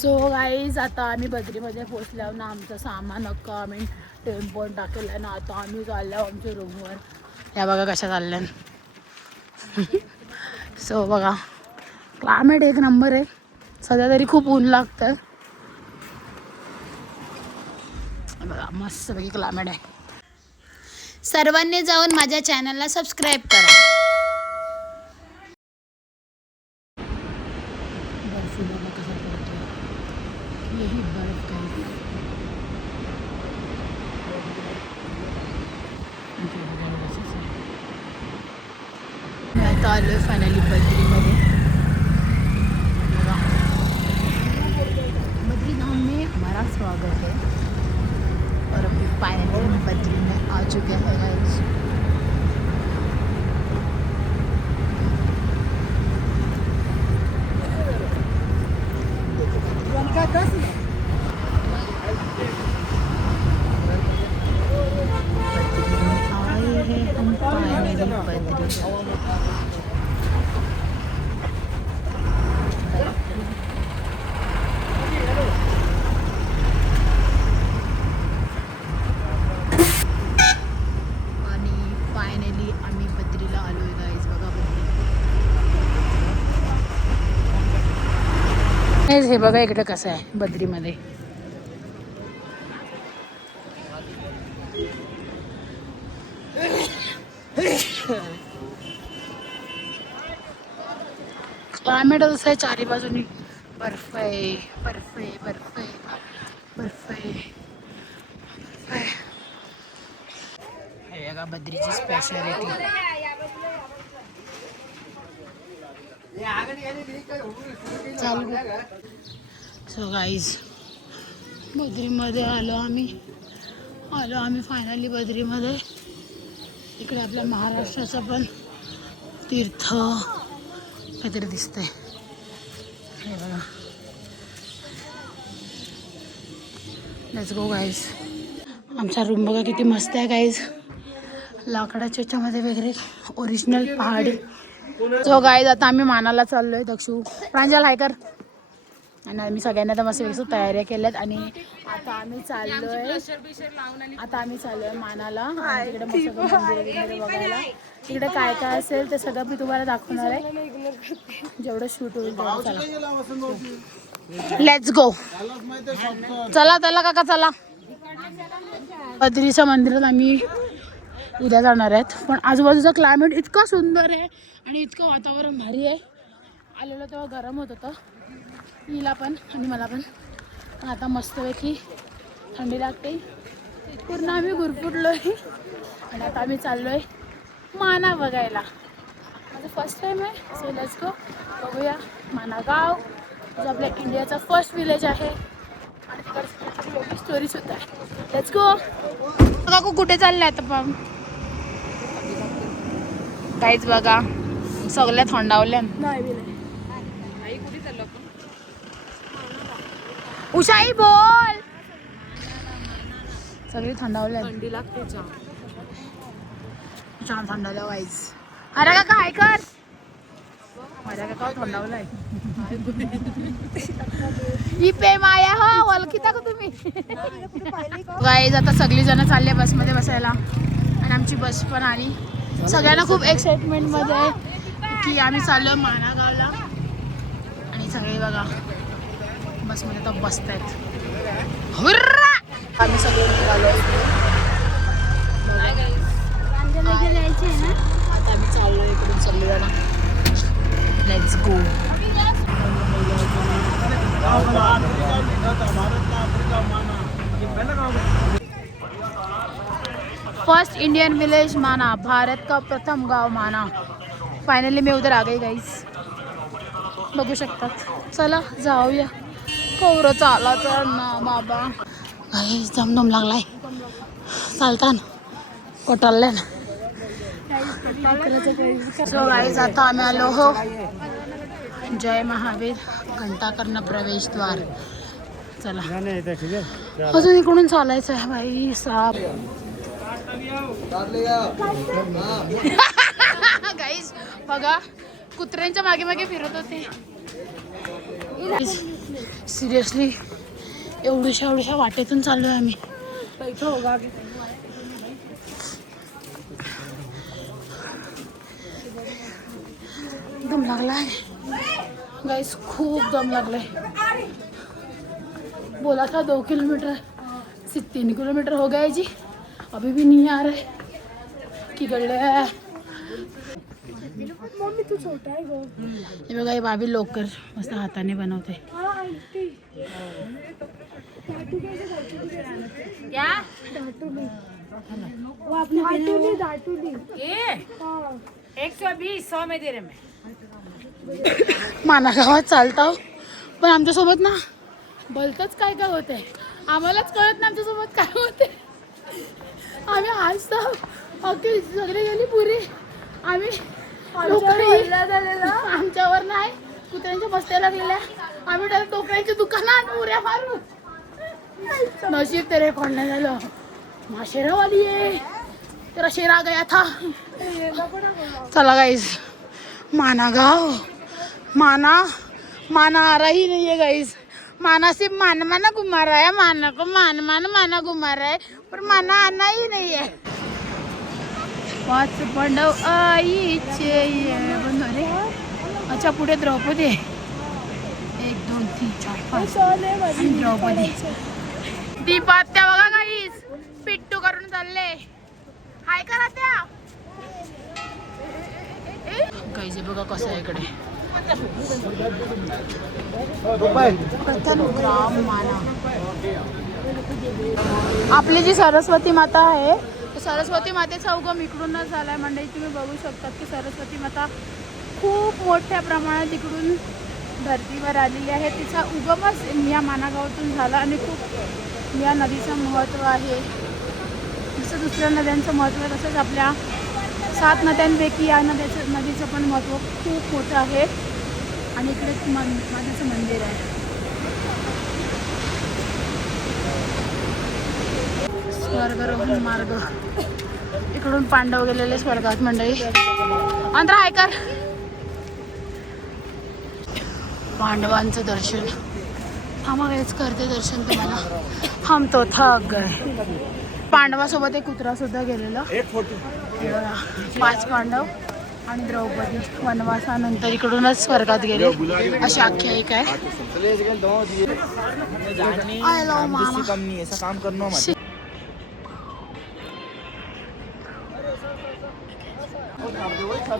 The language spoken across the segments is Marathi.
सो गाईज आता आम्ही बद्रीमध्ये पोचल्यावर ना आमचं सामान अक्का आम्ही टेम्पोन टाकेल आहे ना. आता आम्ही चाललो आमच्या रूमवर. या बघा कशा चालल्या. सो बघा क्लायमेट एक नंबर आहे. सध्या तरी खूप ऊन लागतं. बघा मस्तपैकी क्लायमेट आहे. सर्वांनी जाऊन माझ्या चॅनलला सबस्क्राईब करा. बर्फी बघा कसा पडतो. यही बर्फ का मैं आता आलो आहे फायनली बद्रीमध्ये. बद्री धाम में हमारा स्वागत है और अभी फाइनली हम बद्री में आ चुके हैं गाइस. आए हैं हम फाइनली बद्री. आम्ही बद्रीला आलो आहे गाईज. बघा बद्री. हे बघा इकडे कसं आहे बद्रीमध्ये. क्लायमेट असं आहे चारी बाजूनी बर्फ आहे बर्फ आहे बर्फ आहे बर्फ आहे. हे बघा बद्रीची स्पेशालिटी. सो गाईज बद्रीमध्ये आलो आम्ही फायनली बद्रीमध्ये. इकडे आपल्या महाराष्ट्राचं पण तीर्थ काहीतरी दिसतंय. हे बघा. Let's go guys. आमचा रूम बघा किती मस्त आहे गाईज. लाकडाच्या याच्यामध्ये वगैरे ओरिजिनल पहाडी. सो गाईज आता आम्ही मानाला चाललोय. दक्षू प्रांजल हाय कर. आणि आम्ही सगळ्यांना तर मस्त व्यवस्थित तयाऱ्या केल्यात. आणि आता आम्ही चाललोय मानाला. तिकडे मस्त मंदिर वगैरे बघायला. तिकडे काय काय असेल ते सगळं मी तुम्हाला दाखवणार आहे. जेवढं शूट होईल तेवढं. चला लेट्स गो. चला चला काका चला. बद्रीच्या मंदिरात आम्ही उद्या जाणार आहेत. पण आजूबाजूचं क्लायमेट इतकं सुंदर आहे आणि इतकं वातावरण भारी आहे. आलेलं तेव्हा गरम होत होतं हिला पण आणि मला पण. पण आता मस्तपैकी थंडी लागते. पूर्ण आम्ही गुरफुटलो आहे. आणि आता आम्ही चाललो आहे माना बघायला. माझं फर्स्ट टाईम आहे. So let's go. बघूया माना गाव जो आपल्या इंडियाचा फर्स्ट विलेज आहे. आणि तिकडची वेगळी स्टोरीसुद्धा आहे. Let's go. काकू कुठे चालले आता पण काहीच बघा सगळ्या थंडावल्या. उषाई बोल. सगळी थंडावल्या. थंडी लागते छान थंडावल्या वाईज. अरे काका काय कर. अरे काका थंडावलाय. ही पे माया हो ओळखीता का तुम्ही. गाईज आता सगळी जण चालले बसमध्ये बसायला. आणि आमची बस पण आली. सगळ्यांना खूप एक्साइटमेंट मध्ये आहे की आम्ही चाललो मानागावला. आणि सगळे बघा बसमध्ये तर बसतायत. आम्ही सगळे निघालो. आता आम्ही चाललो इकडून सगळेजण. Let's go. First Indian village माना. भारत का प्रथम गाव माना. फायनली मी उधर आ गई गाईस. बघू शकतात. चला जाऊया. कौर चालायचं ना बाबा. गाईस दमदम लागलाय चालताना कोटाल्यान. सो गाईस आता आम्ही आलो हो जय महावीर घंटाकर्ण प्रवेशद्वार. चला अजून इकडून चालायचं आहे बाई साप. गाईस बघा कुत्र्यांच्या मागे मागे फिरत होते. सिरियसली एवढ्याशा वाटेतून चाललो आहे आम्ही. दम लागला है गाइस, खूप दम लागलाय. बोला था 2 किलोमीटर से 3 किलोमीटर हो गया है जी, अभी भी नहीं आ रहे. की गड्डे है मम्मी, तू छोटा आहे गो. हे बघा, हे भाभी लोकर मस्त हाताने बनवते. माना गावात चालतो पण आमच्यासोबत ना भलतंच काय काय होते, आम्हालाच कळत ना आमच्यासोबत काय होते. आम्ही हसतो अगदी सगळी गेली पुरी. आम्ही आमच्यावर नाही, कुत्र्यांच्या बसत्या लागलेल्या. आम्ही डायरेक्ट टोकऱ्यांच्या दुकानात उऱ्या मारून. नशीब तेरे कोण नाही झालं. माशेरा वाली आहे, तेरा शेर आ गया था. चला गाइस, माना गाँव, माना आ रहा ही नहीं है गाइस. माना सिर्फ माना घुमा रहा है, माना को माना घुमा रहा है, पर माना आना ही नहीं है. 5 पांडव आईचे बंधुरे. अच्छा, पुढे द्रौपदी 1 2 3 4 5 आणि द्रौपदी. दीपात्या बघा गाईस, पिट्टू करून चालले. हाय करा त्या गाईस. बघा कसं आहे इकडे. आपली जी सरस्वती माता आहे, सरस्वती मातेचा उगम इकडूनच झालाय मंडळी. तुम्ही बघू शकतात की सरस्वती माता खूप मोठ्या प्रमाणात इकडून धरतीवर आलेली आहे. तिचा उगमच या मानागावातून झाला आणि खूप या नदीचं महत्त्व आहे. जसं दुसऱ्या नद्यांचं महत्त्व आहे तसंच आपल्या 7 नद्यांपैकी या नदीचं पण महत्त्व खूप मोठं आहे. आणि इकडे मातेचं मंदिर आहे. स्वर्गारोहण मार्ग, इकडून पांडव गेलेले स्वर्गात मंडळी. अंतर हाय कर. पांडवांचं दर्शन हेच करते दर्शन तुम्हाला. हम तो थक गए. पांडवासोबत एक कुत्रा सुद्धा गेलेला. 5 पांडव आणि द्रौपदी वनवासानंतर इकडूनच स्वर्गात गेले अशी आख्यायिका आहे.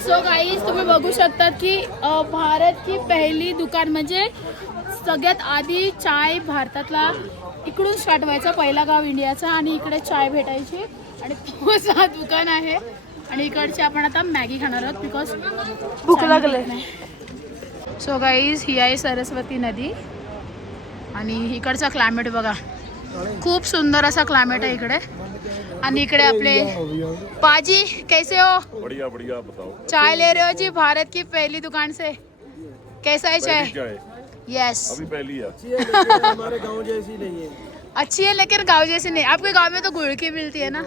सो गाईज, तुम्ही बघू शकता की भारत की पहिली दुकान म्हणजे सगळ्यात आधी चाय भारतातला इकडून स्टार्ट व्हायचा. पहिला गाव इंडियाचा आणि इकडे चाय भेटायची आणि तोच हा दुकान आहे. आणि इकडचे आपण आता मॅगी खाणार आहोत बिकॉज भूक लागले नाही. सो गाईज, ही आहे सरस्वती नदी आणि इकडचा क्लायमेट बघा, खूप सुंदर असा क्लायमेट आहे इकडे. आणि इकडे आपले पाजी कैसे हो? बढ़िया बढ़िया, बताओ. चाय ले रहे हो जी भारत की पहली दुकान से? कैसा है चाय? यस, अभी पहली है. हमारे गांव जैसी नहीं है. अच्छी है लेकिन गांव जैसी नहीं. आपके गांव में तो गुड़ की मिलती है ना.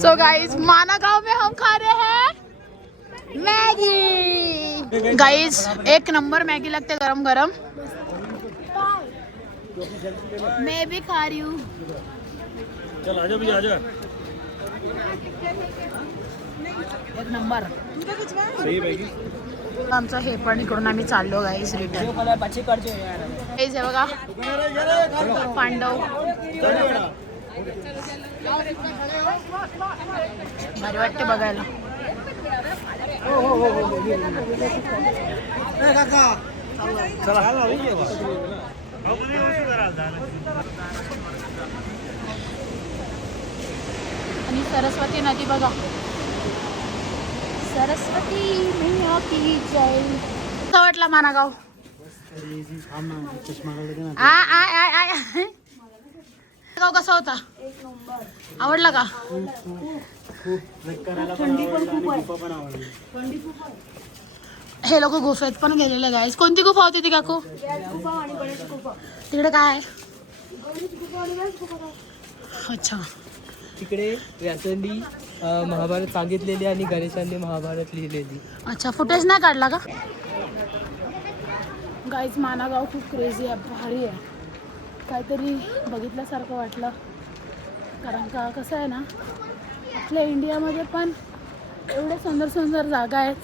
सो गाइस, माना गांव में हम खा रहे हैं मैगी. गाइस, 1 नंबर मैगी लगते गरम गरम. मैं भी खा रही हूँ. चल आजा भी आजा. 1 नंबर. सही मैगी. आमचं हे पण इकडून आम्ही चाललो गाईस रिटर्न. हे बघा पांडव भारी वाटते बघायला. आणि सरस्वती नदी बघा. सरस्वती मैया की जय. कसा वाटला मानागाव? गाव कसा होता? आवडला का? हे लोक गुफेत पण गेलेले गाईस. कोणती गुफा होती ती काकू? तिकडे काय आहे? अच्छा, तिकडे व्यासांनी महाभारत सांगितलेली आणि गणेशांनी महाभारत लिहिलेली. अच्छा, फुटेज नाही काढला का? गाईज मानागाव खूप क्रेझी आहे, भारी आहे, काहीतरी बघितल्यासारखं वाटलं. कारण का कसं आहे ना, आपल्या इंडियामध्ये पण एवढे सुंदर सुंदर जागा आहेत.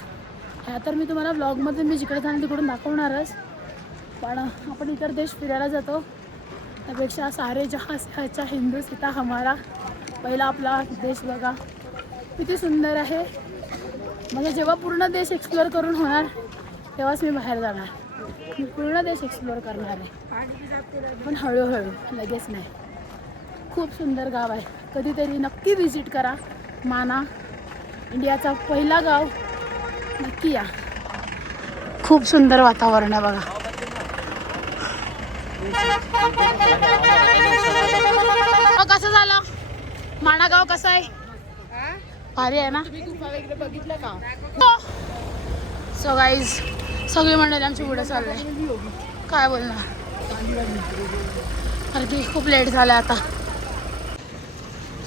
ह्या तर मी तुम्हाला ब्लॉगमध्ये मी जिकडे जाणं तिकडून दाखवणारच. पण आपण इतर देश फिरायला जातो त्यापेक्षा सारे जहाँ से अच्छा हिंदुस्तान हमारा. पहिला आपला देश बघा किती सुंदर आहे. म्हणजे जेव्हा पूर्ण देश एक्सप्लोअर करून होणार तेव्हाच मी बाहेर जाणार. मी पूर्ण देश एक्सप्लोअर करणार आहे, पण हळूहळू, लगेच नाही. खूप सुंदर गाव आहे, कधीतरी नक्की विजिट करा. माना इंडियाचा पहिला गाव, नक्की या. खूप सुंदर वातावरण आहे बघा. कसं झालं मानागाव, कसं आहे? भारी आहे ना? बघितलं का? सो गाईज सगळी मंडळी आमची पुढे चालले. काय बोलणार, अरे ती खूप लेट झालं आता.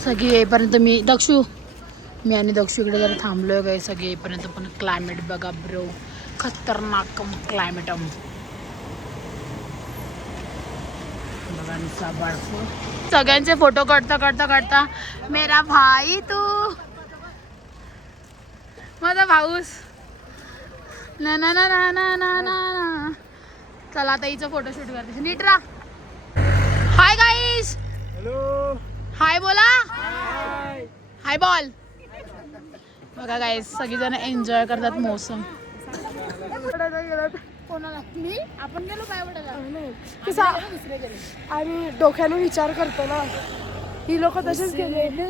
सगळी येईपर्यंत मी आणि दक्षू इकडे जरा थांबलोय काय. सगळे येईपर्यंत पण क्लायमेट बघा ब्रो, खतरनाक क्लायमेट. सगळ्यांचे फोटो काढता मेरा भाई तू, माझा भाऊस. ना ना ना ना ना ना ना. चला आता हिचं फोटोशूट करते. नीट राहा. हाय गाईज, हॅलो, हाय बोला, हाय बॉल. बघा गाईज सगळीजण एन्जॉय करतात मोसम. कोणाला मी आपण गेलो काय वाटायला दुसरे गेले. आणि डोक्याने विचार करतो ना, ही लोक तसेच गेले.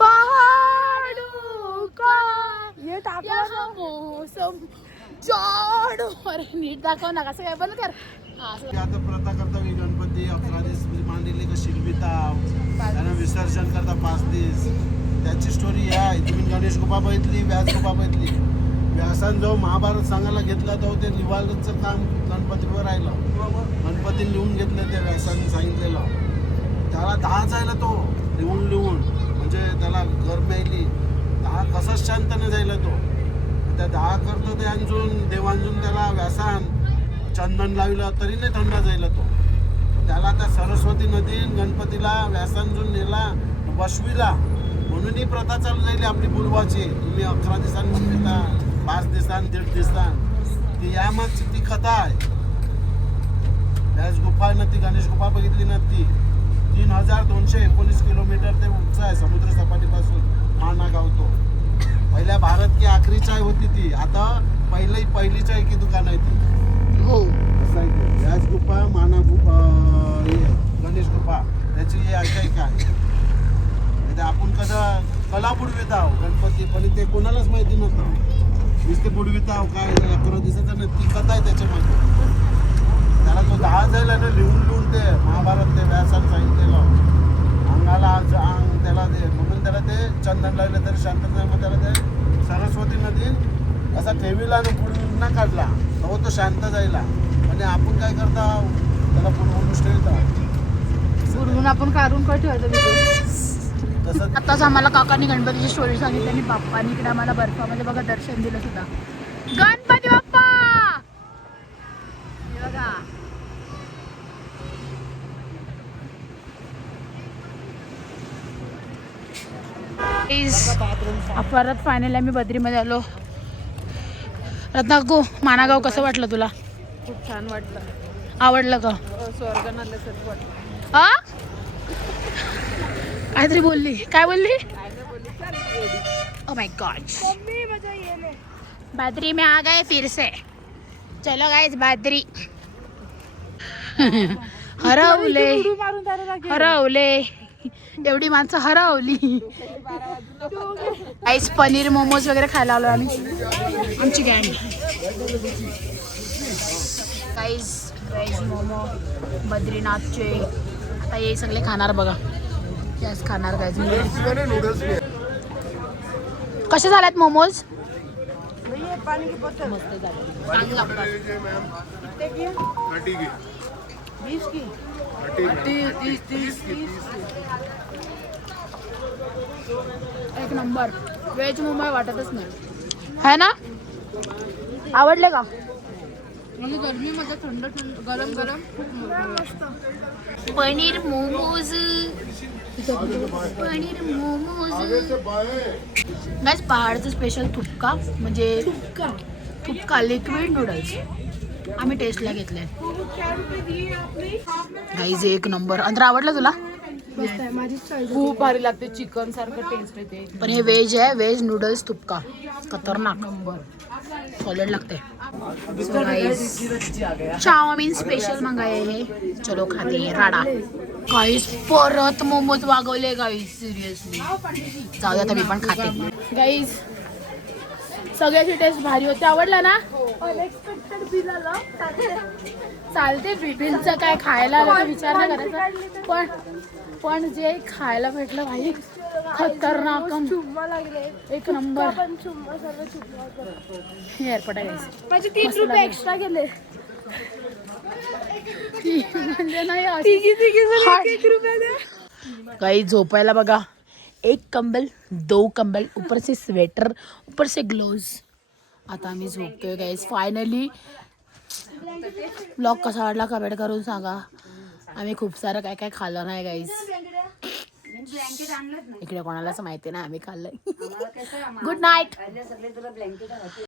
पहाडों का ये टाकलं यहाँ मौसम जाडो. अरे नीट दाखव ना, कसं काय बंद कर. आता प्रथा करता की गणपती 11 दिवस मांडलेले का शिलबिताव त्यांना विसर्जन करता 5 दिवस. त्याची स्टोरी आहे. तुम्ही गणेश गुफा बघितली, व्यास गुफा बघितली. व्यासान जो महाभारत सांगायला घेतला तो ते लिवायचं काम गणपतीवर राहिलं. गणपती लिहून घेतले ते व्यासाने सांगितलेलं. त्याला 10 जायला तो लिहून म्हणजे त्याला गरम यायली 10 कसाच शांतने जायला तो. त्या 10 करतो ते अंजून देवांजून त्याला व्यासान चंदन लावलं तरी नाही थंड जायला तो. त्याला त्या सरस्वती नदीन गणपतीला व्यासांजून नेला बसविला. म्हणून ही प्रथा चालू झाली आपली बुलवाची. तुम्ही 11 दिवसांनी म्हणता, 5 दिवसांनी, 1.5 दिवसांनी. ती यामागची ती कथा आहे. व्यास गुफा ना, ती गणेश गुफा बघितली ना, ती 3219 किलोमीटर ते उंच आहे समुद्र सपाटीपासून. मानागाव तो पहिल्या भारत की आखरी चाय होती ती. आता पहिली चाय की दुकान आहे ती. हो, असं आहे ते. व्यास गुफा, माना गुफा, गणेश गुफा त्याची हे आख्यायिका आहे. ते आपण कसं कला बुडवित आहो गणपती, पण ते कोणालाच माहिती नव्हतं. नुसते बुडवित आहो काय 11 दिवसाचा नाही, ती कथा आहे त्याच्यामध्ये. त्याला तो 10 जायला ना लिहून ते महाभारत ते व्यासाला सांगितलेलं. अंगाला अंग त्याला ते म्हणून त्याला ते चंदन लावलं तरी शांत नाही. मग त्याला ते सरस्वती नदीत असा ठेवीला आणि बुडवून ना काढला तो तो शांत जायला. म्हणजे आपण काय करता त्याला बुडवून ठेवता. बुडवून आपण काढून काय ठेवायचं. तसं आताच आम्हाला काकांनी गणपतीची स्टोरी सांगितली आणि बाप्पांनी इकडे आम्हाला बर्फामध्ये बघा दर्शन दिलं सुद्धा. गणपती बाप्पा हे बघा. परत फायनली आम्ही बद्रीमध्ये आलो. रत्नाकू, मानागाव कसं वाटलं तुला? खूप छान वाटलं. आवडलं का? स्वर्गात आल्यासारखं वाटलं. हा काहीतरी बोलली, काय बोलली? ओ माय गॉड, बद्री में आ गए फिर से. चलो गाइस बद्री. हरवले एवढी माणसं हरवली. गाइस पनीर मोमोज वगैरे खायला आलो आम्ही, आमची गँग. गाइस व्हेज मोमो बद्रीनाथचे. आता हे सगळे खाणार बघा. याच खाणार गाइस. कसे झालेत मोमोज? पानी की बोतल मस्त झाले, चांगले लागतात. कितने की? 20 की? 30. एक नंबर. व्हेज मोमो वाटतच नाही है ना. आवडले का? म्हणजे गरमीमध्ये थंड थंड गरम गरम पनीर मोमोज पनीर मोमोज गॅस पहाडचं स्पेशल थुपका म्हणजे थुपका लिक्विड नूडल्स आम्ही टेस्टला घेतले गाईज एक नंबर अंतर आवडलं तुला खूप भारी लागते चिकन सारखं टेस्ट येते. पण हे व्हेज आहे व्हेज नूडल्स थुपका खतरनाक नंबर सॉलिड लागते चाउमीन स्पेशल मंगाए हे चलो खाते हैं राडा गाईस परत मोमोज वागवले गाईस सिरियसली जाऊ द्या तर मी पण खाते गाईस सगळ्याची टेस्ट भारी होती आवडला ना अनएक्सपेक्टेड बिल आलं चालते बिलचं काय खायला आलं तर विचार नाही करायचा पण जे खायला भेटलं भाई खतरनाक चुम्मा लागले एक नंबर पण चुम्मा सर्व चुम्मा हे एअरपोर्ट आहे guys. माझे 30 रुपये एक्स्ट्रा गेले म्हणजे नाही काही झोपायला बघा एक कंबल 2 कंबल ऊपर से स्वेटर ऊपर से ग्लोव्स आता आम्ही झोपतोय गाईज फायनली ब्लॉग कसा वाटला कमेंट करून सांगा आम्ही खूप सारं काय काय खाल्लं नाही गाईज इकडे कोणालाच माहिती नाही आम्ही खाल्लंय गुड नाईट